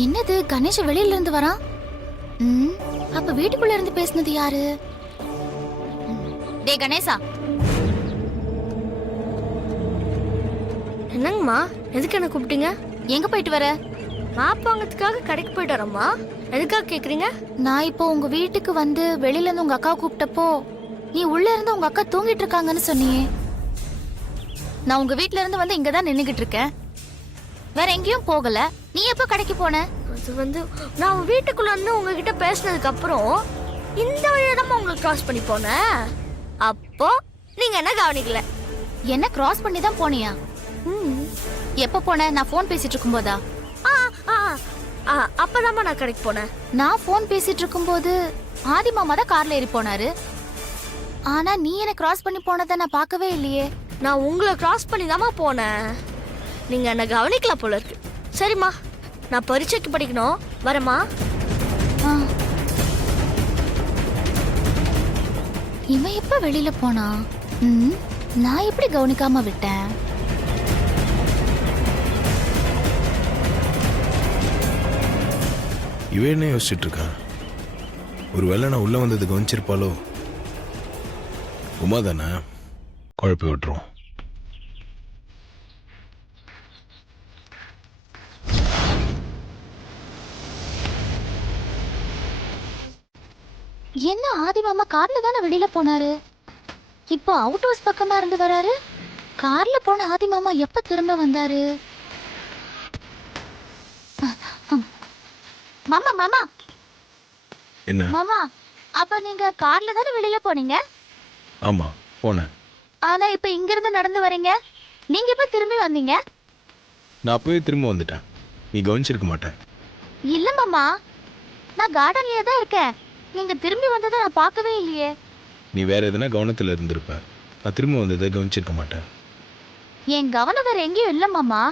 என்னது கணேஷ் வெளியில இருந்து வரான்? அப்ப வீட்டுக்குள்ள இருந்து பேசுனது யாரு? டேய் கணேசா. என்னங்கம்மா, எதுக்கு என்ன கூப்பிட்டீங்க? எங்க போயிட்டு வர? மாப்பு வாங்கறதுக்காக கடைக்கு போயிட்டு வரேம்மா. எதுக்காக கேக்குறீங்க? நான் இப்போ உங்க வீட்டுக்கு வந்து வெளியில இருந்து உங்க அக்கா கூப்பிட்டப்போ நீ உள்ள இருந்து உங்க அக்கா தூங்கிட்டு இருக்காங்கன்னு சொன்னியே. நான் உங்க வீட்ல இருந்து வந்து இங்கதான் நின்னுகிட்டு இருக்கேன். வேற எங்கேயும் போகல. நீ எப்போ கடைக்கு போன? அது வந்து நான் வீட்டுக்குள்ள வந்து உங்ககிட்ட பேசினதுக்கு அப்புறம் இந்த வழியா தான் உங்களை கிராஸ் பண்ணி போனேன். அப்போ நீங்க என்ன கவனிக்கல. என்ன கிராஸ் பண்ணி தான் போனியா? எப்ப போன? நான் போன் பேசிட்டு இருக்கும்போதா? அப்பதாம்மா நான் கடைக்கு போனேன். நான் போன் பேசிட்டு இருக்கும்போது ஆதி மாமா தான் கார்ல ஏறி போனாரு. ஆனா நீ என்ன கிராஸ் பண்ணி போனதை நான் பார்க்கவே இல்லையே. நான் உங்களை கிராஸ் பண்ணி தாம்மா போனேன். நீங்க என்ன கவனிக்கல போல இருக்கு. சரிம்மா, நான் பரீட்சைக்கு படிக்கணும், வரேம்மா. இவன் எப்ப வெளியில போனா? நான் எப்படி கவனிக்காம விட்டேன்? இவ என்ன யோசிச்சுட்டு இருக்கா? ஒருவேளை நான் உள்ள வந்தது கவனிச்சிருப்பாளோ? உமா தானே, குழப்பி விட்டுரும். என்ன ஆதி மாமா கார்ல தானே வெளியில போனாரு, இப்போ அவுட் ஹவுஸ் பக்கமா இருந்து வராரு. கார்ல போன ஆதி மாமா எப்ப திரும்ப வந்தாரு? மாமா மாமா என்ன மாமா, அப்ப நீங்க கார்ல தானே வெளியில போனீங்க? ஆமா போனேன். ஆனா இப்ப இங்க இருந்து நடந்து வரீங்க. நீங்க எப்ப திரும்பி வந்தீங்க? நான் அப்பவே திரும்ப வந்துட்டேன். நீ கவனிச்சிருக்க மாட்டேன். இல்ல மாமா, நான் கார்டன்லயே தான் இருக்கேன். நீங்க திரும்பி வந்ததை நான் பார்க்கவே இல்லையே. நீ வேற எதுனா கவனத்துல இருந்திருப்ப. நான் திரும்ப வந்ததை கவனிச்சிருக்க மாட்டேன். என் கவனம் வேற எங்கேயும் இல்ல மாமா.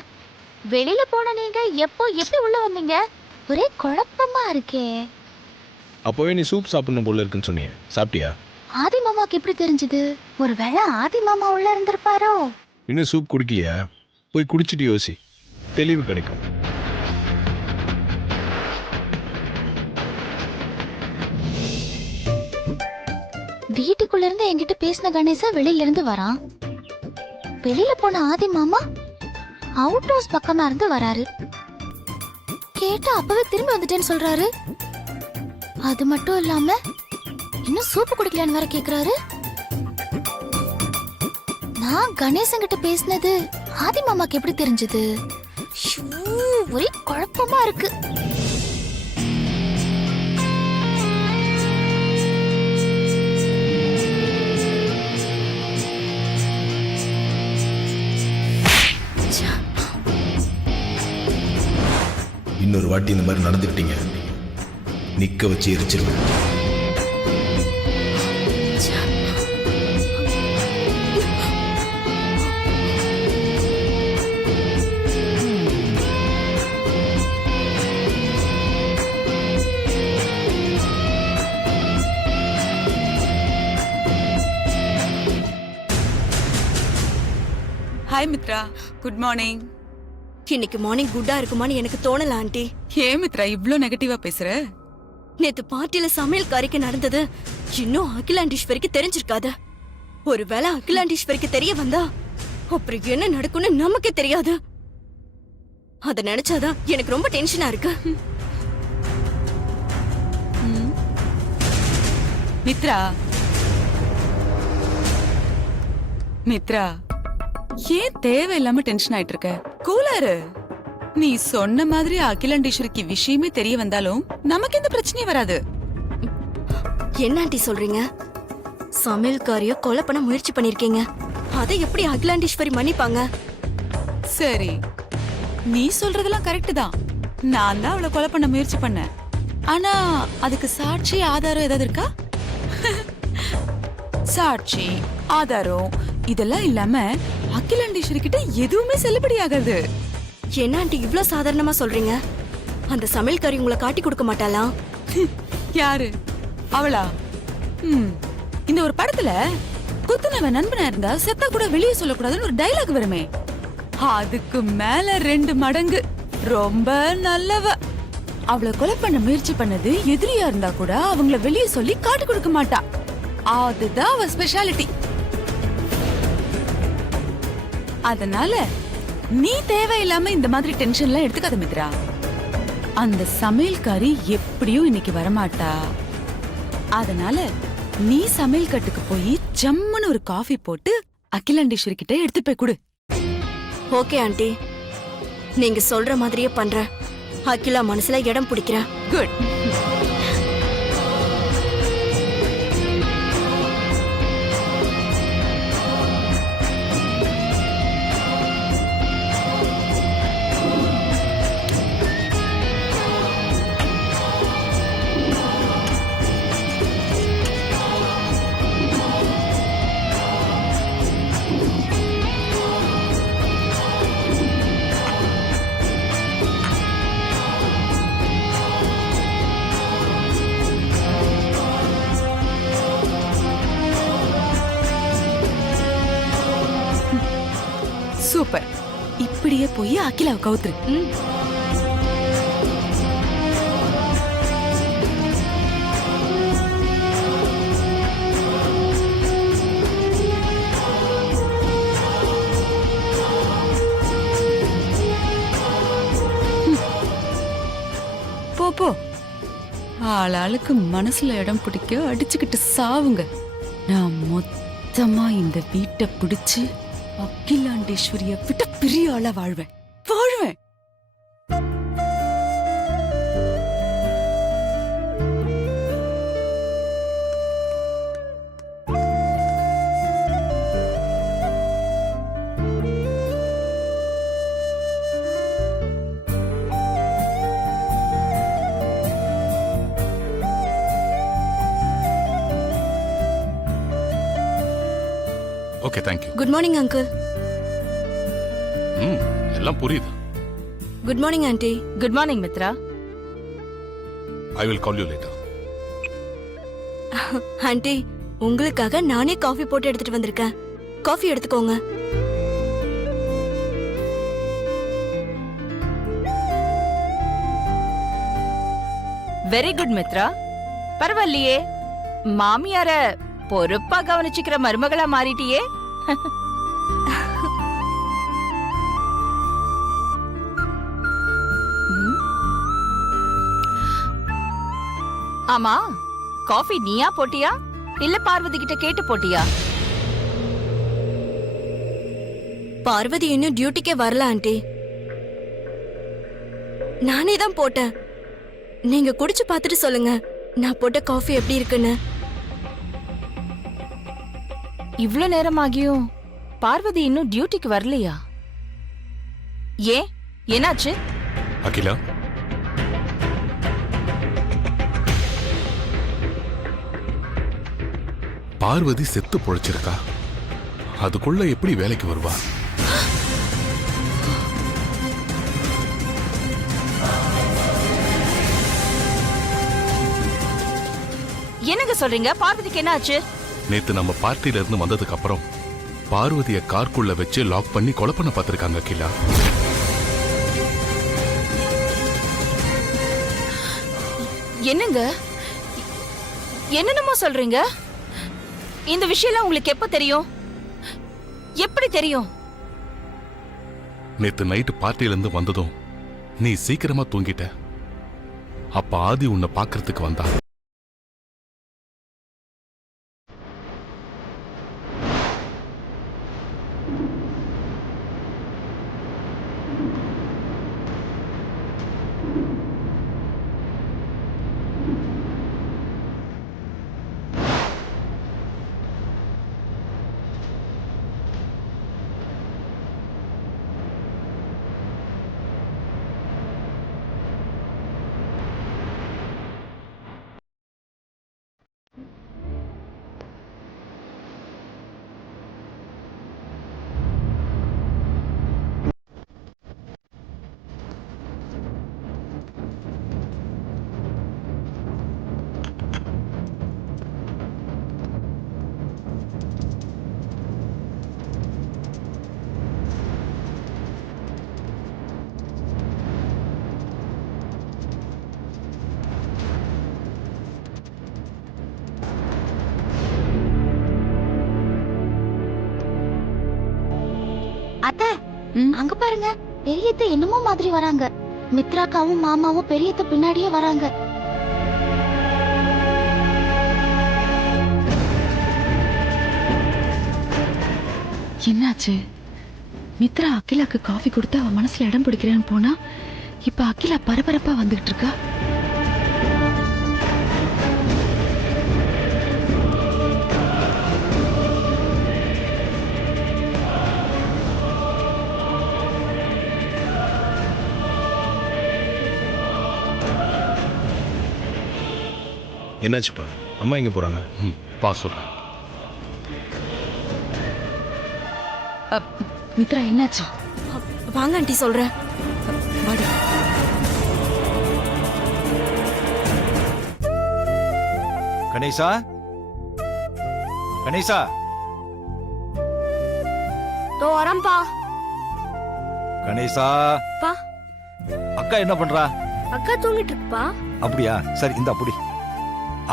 வெளியில போன நீங்க எப்போ எப்படி உள்ள வந்தீங்க? ஒரே குழப்பமா இருக்கே. அப்போவே நீ சூப் சாப்பிடணும் போல இருக்குன்னு சொன்னியே, சாப்பிட்டியா? ஆதி மாமாக்கு எப்படி தெரிஞ்சது? ஒருவேளை ஆதி மாமா உள்ள இருந்திருப்பாரோ? இன்னும் சூப் குடிக்கலையா? போய் குடிச்சிட்டு யோசி, தெளிவு கிடைக்கும். வீட்டுக்குள்ள இருந்து என்கிட்ட பேசின கணேசா வெளியில இருந்து வரான். வெளியில போன ஆதி மாமா அவுட் ஹவுஸ் பக்கமா இருந்து வராரு. கேட்டா அப்பவே திரும்பி வந்துட்டேன்னு சொல்றாரு. அது மட்டும் இல்லாம இன்னும் சூப்பு குடிக்கலான்னு வேற கேக்குறாரு. நான் கணேசன் கிட்ட பேசினது ஆதி மாமாக்கு எப்படி தெரிஞ்சது? ஒரே குழப்பமா இருக்கு. இன்னொரு வாட்டி இந்த மாதிரி நடந்துக்கிட்டீங்க, நிக்க வச்சு எரிச்சிருவேன். Hi Mithra, good morning. இன்னைக்கு மார்னிங் குட்டா இருக்குமான்னு எனக்கு தோணல ஆண்டி. ஏன் மித்ரா இவ்ளோ நெகட்டிவா பேசுற? நேத்து பார்ட்டில சமையல் காரிக்கு நடந்தது இன்னும் அகிலாண்டீஸ்வரிக்கு தெரிஞ்சிருக்காது. ஒருவேளை அகிலாண்டீஸ்வரிக்கு தெரிய வந்தா அப்புறம் என்ன நடக்கும்னு நமக்கே தெரியாது. அத நினைச்சாதான் எனக்கு ரொம்ப டென்ஷனா இருக்கு. மித்ரா மித்ரா, ஏன் தேவையில்லாம டென்ஷன் ஆயிட்டு இருக்க? கூலாரு. நீ சொன்ன மாதிரி அகிலாண்டீஸ்வரிக்கு விஷயமே தெரிய வந்தாலும் நமக்கு எந்த பிரச்சனையும் வராது. என்ன ஆண்டி சொல்றீங்க? சமையல்காரிய கொலை பண்ண முயற்சி பண்ணிருக்கீங்க. அதை எப்படி அகிலாண்டீஸ்வரி மன்னிப்பாங்க? சரி, நீ சொல்றதெல்லாம் கரெக்ட் தான். நான் தான் அவளை கொலை பண்ண முயற்சி பண்ணேன். ஆனா அதுக்கு சாட்சி ஆதாரம் ஏதாவது இருக்கா? சாட்சி ஆதாரம் இதெல்லாம் இல்லாம அகிலாண்டீஸ்வரி கிட்ட எதுவுமே செல்லுபடி ஆகாது. என்ன ஆண்டி இவ்ளோ சாதாரணமா சொல்றீங்க? அந்த சமையல்காரி உங்களை காட்டி கொடுக்க மாட்டாளா? யாரு? அவளா? இந்த ஒரு படத்துல குத்துனவன் நண்பனா இருந்தா செத்தா கூட வெளியே சொல்லக்கூடாதுன்னு ஒரு டைலாக் வருமே, அதுக்கு மேல 2 மடங்கு ரொம்ப நல்லவ. அவளை கொலை பண்ண முயற்சி பண்ணது எதிரியா இருந்தா கூட அவங்கள வெளியே சொல்லி காட்டு கொடுக்க மாட்டா. அதுதான் அவ ஸ்பெஷாலிட்டி. அதனால நீ தேவையில்லாம இந்த மாதிரி டென்ஷன்லாம் எடுத்துக்காத மித்ரா. அந்த சமையல்காரி எப்படியும் இன்னைக்கு வரமாட்டா. அதனால நீ சமையல் கட்டுக்கு போய் ஜம்முன்னு ஒரு காஃபி போட்டு அகிலாண்டேஸ்வரி கிட்ட எடுத்து போய் கொடு. ஓகே ஆண்டி, நீங்க சொல்ற மாதிரியே பண்றேன். அகிலா மனசுல இடம் பிடிக்கிறேன். குட். சூப்பர். இப்படியே போய் அகிலாவை கவுத்துரு. போ போ. ஆளாளுக்கு மனசுல இடம் பிடிக்க அடிச்சுக்கிட்டு சாவுங்க. நான் மொத்தமா இந்த வீட்டை பிடிச்சு அகிலாண்டேஸ்வரிய விட்ட பெரிய ஆளா வாழ்வேன். Okay, thank you. Good morning uncle. எல்லாம் புரியுது. Good morning aunty. Good morning Mitra. I will call you later. Aunty, உங்களுக்காக நானே காஃபி போட்டு எடுத்துட்டு வந்திருக்கேன். காஃபி எடுத்துக்கோங்க. Very good Mitra. பரவாயில்லையே, மாமியார பொறுப்பா கவனிச்சுக்கிற மருமகளா மாறிட்டியே. ஆமா, காஃபி நீயா போட்டியா இல்ல பார்வதி கிட்ட கேட்டு போட்டியா? பார்வதி இன்னும் டியூட்டிக்கே வரல ஆண்டி. நானே தான் போட்டேன். நீங்க குடிச்சு பார்த்துட்டு சொல்லுங்க நான் போட்ட காஃபி எப்படி இருக்குன்னு. இவ்ளோ நேரம் ஆகியும் பார்வதி இன்னும் டியூட்டிக்கு வரலையா? ஏன், என்னாச்சு? அகிலா, பார்வதி செத்து பொழைச்சிருக்கா. அதுக்குள்ள எப்படி வேலைக்கு வருவா? என்னங்க சொல்றீங்க? பார்வதிக்கு என்ன ஆச்சு? நேத்து நம்ம பார்ட்டில இருந்து வந்ததுக்கு அப்புறம் பார்வதிய கார்க்குள்ள வச்சு லாக் பண்ணி கொலை பண்ண பார்த்திருக்காங்க அகிலா. என்னங்க என்னென்னமோ சொல்றீங்க? இந்த விஷயம்லாம் உங்களுக்கு எப்ப தெரியும்? எப்படி தெரியும்? நேத்து நைட்டு பார்ட்டில இருந்து வந்ததும் நீ சீக்கிரமா தூங்கிட்ட. அப்ப ஆதி உன்னை பாக்குறதுக்கு வந்தா. அத்தை ம்? அங்க பாருங்க பெரியத்த என்னமோ மாதிரி வராங்க. மித்ராக்காவும் மாமாவும் பெரியத்த பின்னாடியே வராங்க. என்னாச்சு? மித்ரா அகிலாக்கு காஃபி கொடுத்து அவ மனசுல இடம் பிடிக்கிறேன்னு போனா இப்ப அகிலா பரபரப்பா வந்துகிட்டு இருக்கா. என்னாச்சுப்பா? அம்மா எங்க போறாங்க? வா சொல்றேன். மித்ரா என்னாச்சு? வாங்க ஆண்டி சொல்றேன். வாடி. கணேசா, கணேசா, தோ வரேன்ப்பா. கணேசா. பா. அக்கா என்ன பண்றா? அக்கா தூங்கிட்டு இருக்குப்பா. அப்படியா? சரி, இந்த அப்படி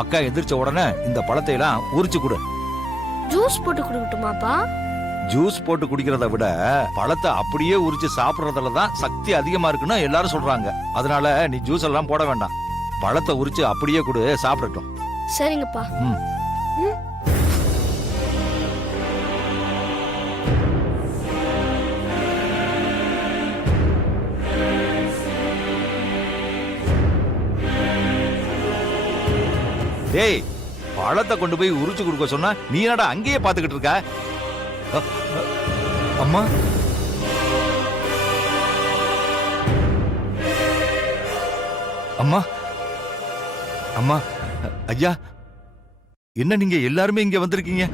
அக்கா எந்திரிச்ச உடனே இந்த பழத்தை எல்லாம் உரிச்சு கொடு. ஜூஸ் போட்டு குடிக்கட்டுமாப்பா? ஜூஸ் போட்டு குடிக்கிறத விட பழத்தை அப்படியே உரிச்சு சாப்பிடுறதுல தான் சக்தி அதிகமா இருக்குன்னு எல்லாரும் சொல்றாங்க. அதனால நீ ஜூஸ் எல்லாம் போட வேண்டாம். பழத்தை உரிச்சு அப்படியே கொடு, சாப்பிடட்டும். சரிங்கப்பா. ம். டேய், பழத்தை கொண்டு போய் உரிச்சு கொடுக்க சொன்னா நீ என்னடா அங்கேயே பாத்துக்கிட்டு இருக்க? அம்மா, அம்மா, அம்மா, ஐயா, என்ன நீங்க எல்லாருமே இங்க வந்திருக்கீங்க?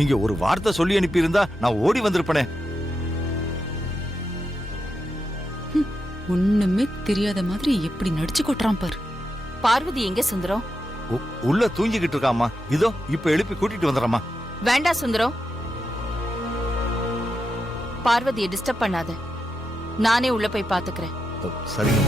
நீங்க ஒரு வார்த்தை சொல்லி அனுப்பி இருந்தா நான் ஓடி வந்திருப்பனே. ஒண்ணுமே தெரியாத மாதிரி எப்படி நடிச்சு கொட்டுறான் பாரு. பார்வதி எங்க சுந்தரம்? உள்ள தூங்கிக்கிட்டு இருக்காமா. இதோ இப்ப எழுப்பி கூட்டிட்டு வந்துடுறேம்மா. வேண்டாம் சுந்தரம். பார்வதியை டிஸ்டர்ப் பண்ணாத. நானே உள்ள போய் பாத்துக்கிறேன். சரிங்க.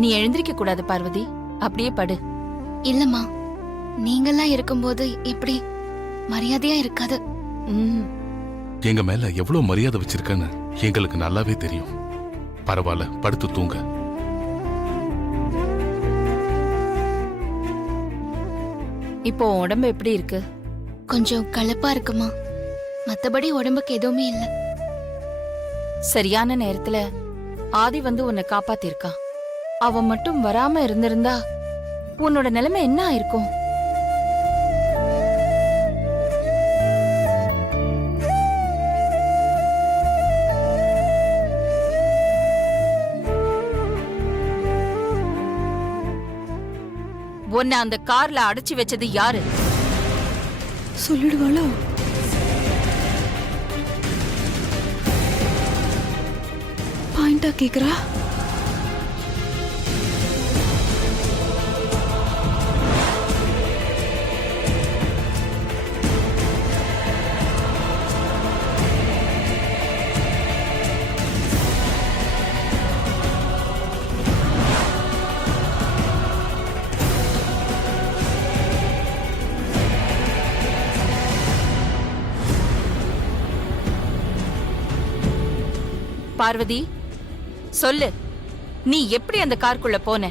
நீ எழுந்திருக்க கூடாது பார்வதி. அப்படியே படு. இல்லம்மா, நீங்கெல்லாம் இருக்கும்போது இப்படி மரியாதையா இருக்காது. எங்க மேல எவ்வளவு மரியாதை வச்சிருக்கன்னு எங்களுக்கு நல்லாவே தெரியும். பரவாயில்ல, படுத்து தூங்க. இப்போ உடம்பு எப்படி இருக்கு? கொஞ்சம் களைப்பா இருக்குமா, மத்தபடி உடம்புக்கு எதுவுமே இல்ல. சரியான நேரத்துல ஆதி வந்து உன்னை காப்பாத்திருக்கான். அவன் மட்டும் வராம இருந்திருந்தா உன்னோட நிலைமை என்ன ஆயிருக்கும்? உன்னை அந்த கார்ல அடைச்சு வச்சது யாரு? சொல்லிடுவாளோ? பாயிண்டா கேக்குறா. பார்வதி, சொல்லு, நீ எப்படி அந்த காருக்குள்ள போன?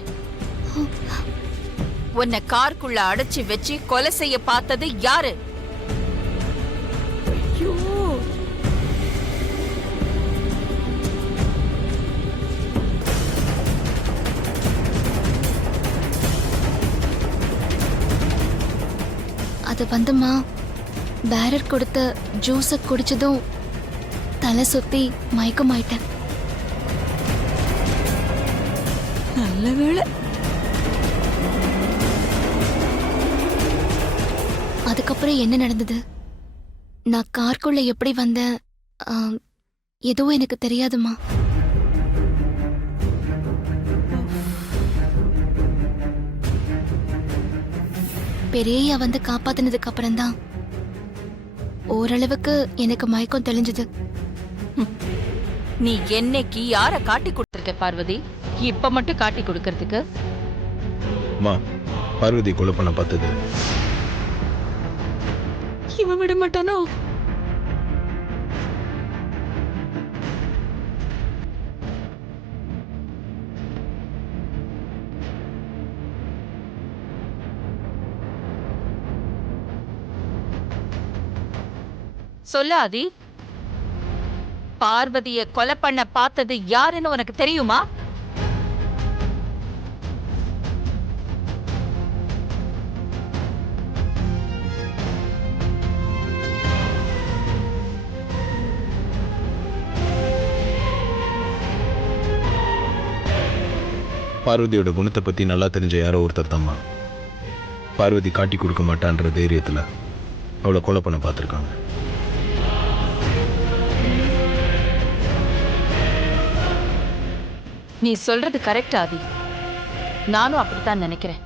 உன்னை காருக்குள்ள அடைச்சு வச்சு கொலை செய்ய பார்த்தது யாரு? அது வந்துமா, பேரர் கொடுத்த ஜூஸ குடிச்சதும் தலை சுத்தி மயக்கமாயிட்டேன். நல்ல வேளை. அதுக்கப்புறம் என்ன நடந்தது, நான் காருக்குள்ள எப்படி வந்தேன், எதுவும் எனக்கு தெரியாதுமா. பெரியய்யா வந்து காப்பாத்தினதுக்கு அப்புறம்தான் ஓரளவுக்கு எனக்கு மயக்கம் தெளிஞ்சது. நீ என்னைக்கு யார காட்டி கொடுத்துருக்க பார்வதி? இப்ப மட்டும் காட்டி கொடுக்கறதுக்கு? அம்மா, பார்வதி கொலை பண்ண பார்த்தது இவன் விட மாட்டானோ? சொல்லு ஆதி, பார்வதிய கொலை பண்ண பார்த்தது யாருன்னு உனக்கு தெரியுமா? பார்வதியோட குணத்தை பத்தி நல்லா தெரிஞ்ச யாரோ ஒருத்தர் தாம்மா. பார்வதி காட்டி கொடுக்க மாட்டான்ற தைரியத்துல அவளை கொலை பண்ண பார்த்துருக்காங்க. நீ சொல்றது கரெக்ட் ஆதி, நானும் அப்படித்தான் நினைக்கிறேன்.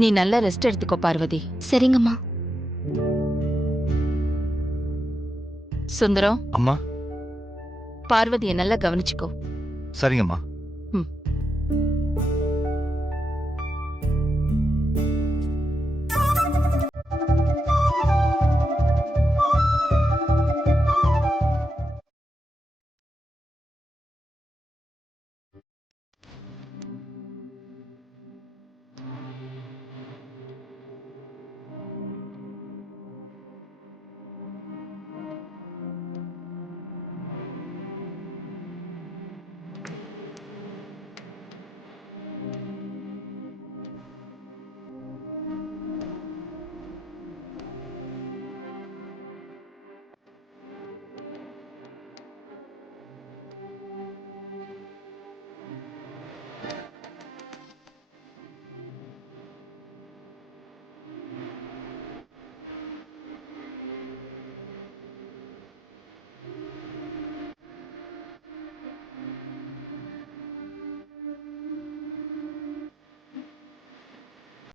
நீ நல்ல ரெஸ்ட் எடுத்துக்கோ பார்வதி. சரிங்கம்மா. சுந்தரம், அம்மா. பார்வதியை நல்லா கவனிச்சுக்கோ. சரிங்கம்மா.